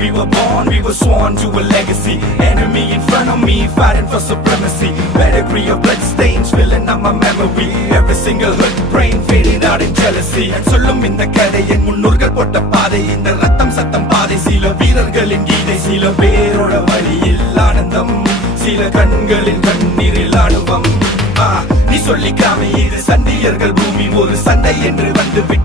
we were born, we were sworn to a legacy. Enemy in front of me, fighting for supremacy. Pedigree of blood stains filling up my memory. Every single hurt brain fading out in jealousy. சொல்லும் இந்த கதை என் முன்னோர்கள் போட்ட பாதை. இந்த ரத்தம் சத்தம் பாதை, சில வீரர்களின் கீதை. சில பேரோட வழியில் ஆனந்தம், சில கண்களின் கண்ணீரில் ஆணுவம். நீ சொல்லிக்காம இது சண்டியர்கள் பூமி ஒரு சண்டை என்று வந்து